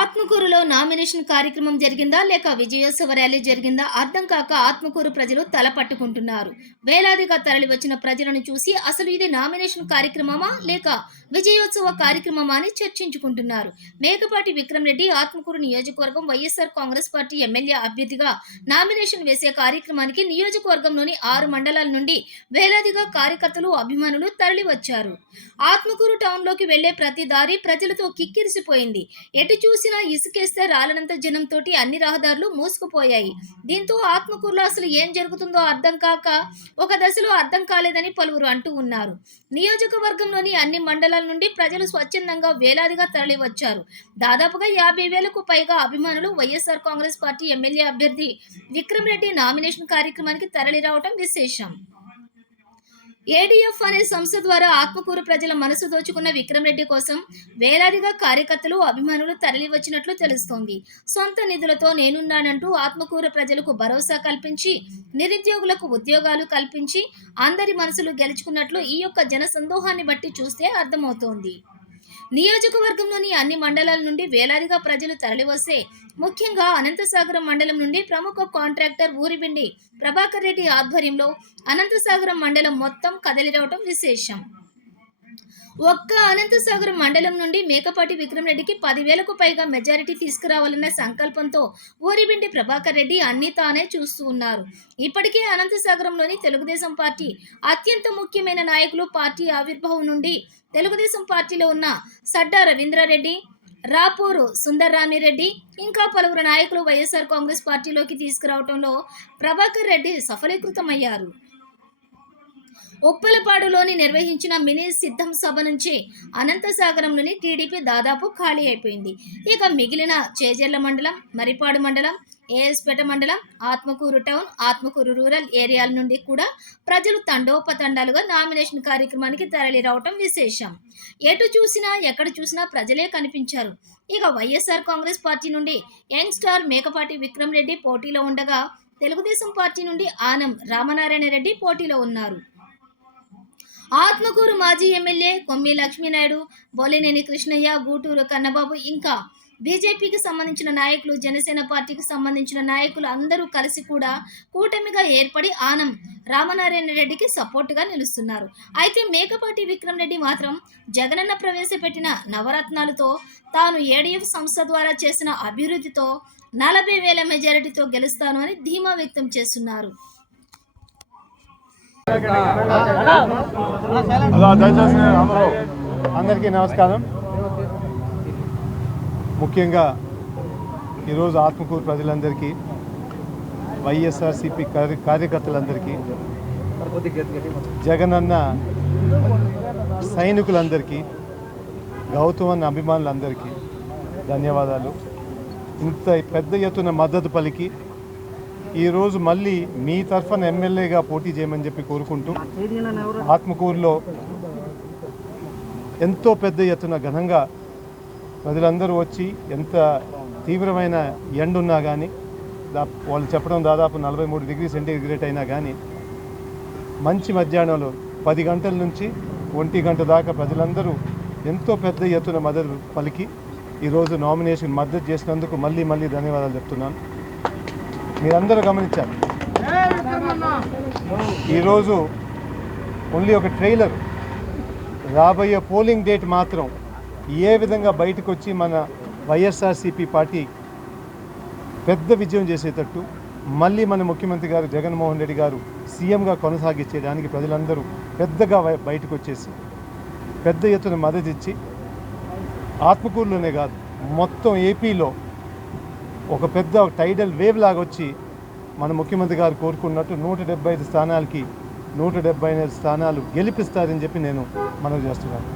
ఆత్మకూరులో నామినేషన్ కార్యక్రమం జరిగిందా లేక విజయోత్సవ ర్యాలీ జరిగిందా అర్థం కాక ఆత్మకూరు ప్రజలు తల పట్టుకుంటున్నారు. వేలాదిగా తరలి వచ్చిన ప్రజలను చూసి అసలు ఇది నామినేషన్ కార్యక్రమమా లేక విజయోత్సవ కార్యక్రమమా అని చర్చించుకుంటున్నారు. మేకపాటి విక్రమ్ రెడ్డి ఆత్మకూరు నియోజకవర్గం వైఎస్ఆర్ కాంగ్రెస్ పార్టీ ఎమ్మెల్యే అభ్యర్థిగా నామినేషన్ వేసే కార్యక్రమానికి నియోజకవర్గంలోని 6 మండలాల నుండి వేలాదిగా కార్యకర్తలు అభిమానులు తరలి వచ్చారు. ఆత్మకూరు టౌన్లోకి వెళ్లే ప్రతి దారి ప్రజలతో కిక్కిరిసిపోయింది. ఎటు చూసినా ఇసుకేస్తే రాలనంత జనంతోటి అన్ని రహదారులు మూసుకుపోయాయి. దీంతో ఆత్మకూరులో అసలు ఏం జరుగుతుందో అర్థం కాక ఒక దశలో అర్థం కాలేదని పలువురు అంటూ ఉన్నారు. నియోజకవర్గంలోని అన్ని మండలాల నుండి ప్రజలు స్వచ్ఛందంగా వేలాదిగా తరలి వచ్చారు. దాదాపుగా 50,000కు పైగా అభిమానులు వైఎస్ఆర్ కాంగ్రెస్ పార్టీ ఎమ్మెల్యే అభ్యర్థి విక్రమ్ రెడ్డి నామినేషన్ కార్యక్రమానికి తరలి రావడం విశేషం. ఏడీఎఫ్ అనే సంస్థ ద్వారా ఆత్మకూరు ప్రజల మనసు దోచుకున్న విక్రమ్ రెడ్డి కోసం వేలాదిగా కార్యకర్తలు అభిమానులు తరలి వచ్చినట్లు తెలుస్తోంది. సొంత నిధులతో నేనున్నానంటూ ఆత్మకూరు ప్రజలకు భరోసా కల్పించి నిరుద్యోగులకు ఉద్యోగాలు కల్పించి అందరి మనసులు గెలుచుకున్నట్లు ఈ యొక్క జన సందోహాన్ని బట్టి చూస్తే అర్థమవుతోంది. నియోజకవర్గంలోని అన్ని మండలాల నుండి వేలాదిగా ప్రజలు తరలివస్తే ముఖ్యంగా అనంతసాగరం మండలం నుండి ప్రముఖ కాంట్రాక్టర్ ఊరిబిండి ప్రభాకర్ రెడ్డి ఆధ్వర్యంలో అనంతసాగరం మండలం మొత్తం కదలిరవటం విశేషం. ఒక్క అనంతసాగరం మండలం నుండి మేకపాటి విక్రమ్ రెడ్డికి 10,000కు పైగా మెజారిటీ తీసుకురావాలన్న సంకల్పంతో ఊరిబిండి ప్రభాకర్ రెడ్డి అన్ని తానే చూస్తూ ఉన్నారు. ఇప్పటికే అనంతసాగరంలోని తెలుగుదేశం పార్టీ అత్యంత ముఖ్యమైన నాయకులు పార్టీ ఆవిర్భావం నుండి తెలుగుదేశం పార్టీలో ఉన్న సడ్డా రవీంద్రారెడ్డి, రాపూరు సుందర్రామిరెడ్డి ఇంకా పలువురు నాయకులు వైఎస్ఆర్ కాంగ్రెస్ పార్టీలోకి తీసుకురావడంలో ప్రభాకర్ రెడ్డి సఫలీకృతమయ్యారు. ఉప్పలపాడులోని నిర్వహించిన మినీ సిద్ధం సభ నుంచి అనంతసాగరంలోని టీడీపీ దాదాపు ఖాళీ అయిపోయింది. ఇక మిగిలిన చేజర్ల మండలం, మరిపాడు మండలం, ఏఎస్పేట మండలం, ఆత్మకూరు టౌన్, ఆత్మకూరు రూరల్ ఏరియాల నుండి కూడా ప్రజలు తండోపతండాలుగా నామినేషన్ కార్యక్రమానికి తరలి రావటం విశేషం. ఎటు చూసినా ఎక్కడ చూసినా ప్రజలే కనిపించారు. ఇక వైఎస్ఆర్ కాంగ్రెస్ పార్టీ నుండి యంగ్ స్టార్ మేకపాటి విక్రమ్ రెడ్డి పోటీలో ఉండగా తెలుగుదేశం పార్టీ నుండి ఆనం రామనారాయణ రెడ్డి పోటీలో ఉన్నారు. ఆత్మకూరు మాజీ ఎమ్మెల్యే కొమ్మి లక్ష్మీనాయుడు, బోలినేని కృష్ణయ్య, గూటూరు కన్నబాబు ఇంకా బీజేపీకి సంబంధించిన నాయకులు, జనసేన పార్టీకి సంబంధించిన నాయకులు అందరూ కలిసి కూడా కూటమిగా ఏర్పడి ఆనం రామనారాయణ రెడ్డికి సపోర్టుగా నిలుస్తున్నారు. అయితే మేకపాటి విక్రమ్ రెడ్డి మాత్రం జగనన్న ప్రవేశపెట్టిన నవరత్నాలతో తాను ఏడీఎఫ్ సంస్థ ద్వారా చేసిన అభివృద్ధితో 40,000 మెజారిటీతో గెలుస్తాను అని ధీమా వ్యక్తం చేస్తున్నారు. అందరికీ నమస్కారం. ముఖ్యంగా ఈరోజు ఆత్మకూరు ప్రజలందరికీ, వైఎస్ఆర్సీపీ కార్యకర్తలందరికీ, జగనన్న సైనికులందరికీ, గౌతమ్ అభిమానులందరికీ ధన్యవాదాలు. ఇంత పెద్ద ఎత్తున మద్దతు పలికి ఈరోజు మళ్ళీ మీ తరఫున ఎమ్మెల్యేగా పోటీ చేయమని చెప్పి కోరుకుంటూ ఆత్మకూరులో ఎంతో పెద్ద ఎత్తున ఘనంగా ప్రజలందరూ వచ్చి ఎంత తీవ్రమైన ఎండున్నా కానీ వాళ్ళు చెప్పడం దాదాపు 43 డిగ్రీ సెంటీగ్రేడ్ అయినా కానీ మంచి మధ్యాహ్నంలో 10 గంటల నుంచి 1 గంట దాకా ప్రజలందరూ ఎంతో పెద్ద ఎత్తున మద్దతు పలికి ఈరోజు నామినేషన్ మద్దతు చేసినందుకు మళ్ళీ ధన్యవాదాలు చెప్తున్నాను. మీరందరూ గమనించారు, ఈరోజు ఓన్లీ ఒక ట్రైలర్, రాబోయే పోలింగ్ డేట్ మాత్రం ఏ విధంగా బయటకు వచ్చి మన వైఎస్ఆర్సీపీ పార్టీ పెద్ద విజయం చేసేటట్టు మళ్ళీ మన ముఖ్యమంత్రి గారు జగన్మోహన్ రెడ్డి గారు సీఎంగా కొనసాగించేదానికి ప్రజలందరూ పెద్దగా బయటకు వచ్చేసి పెద్ద ఎత్తున మద్దతు ఇచ్చి ఆత్మకూరులోనే కాదు మొత్తం ఏపీలో ఒక పెద్ద టైడల్ వేవ్ లాగా వచ్చి మన ముఖ్యమంత్రి గారు కోరుకున్నట్టు 175 స్థానాలకి 175 స్థానాలు గెలిపిస్తారని చెప్పి నేను మనవి చేస్తున్నాను.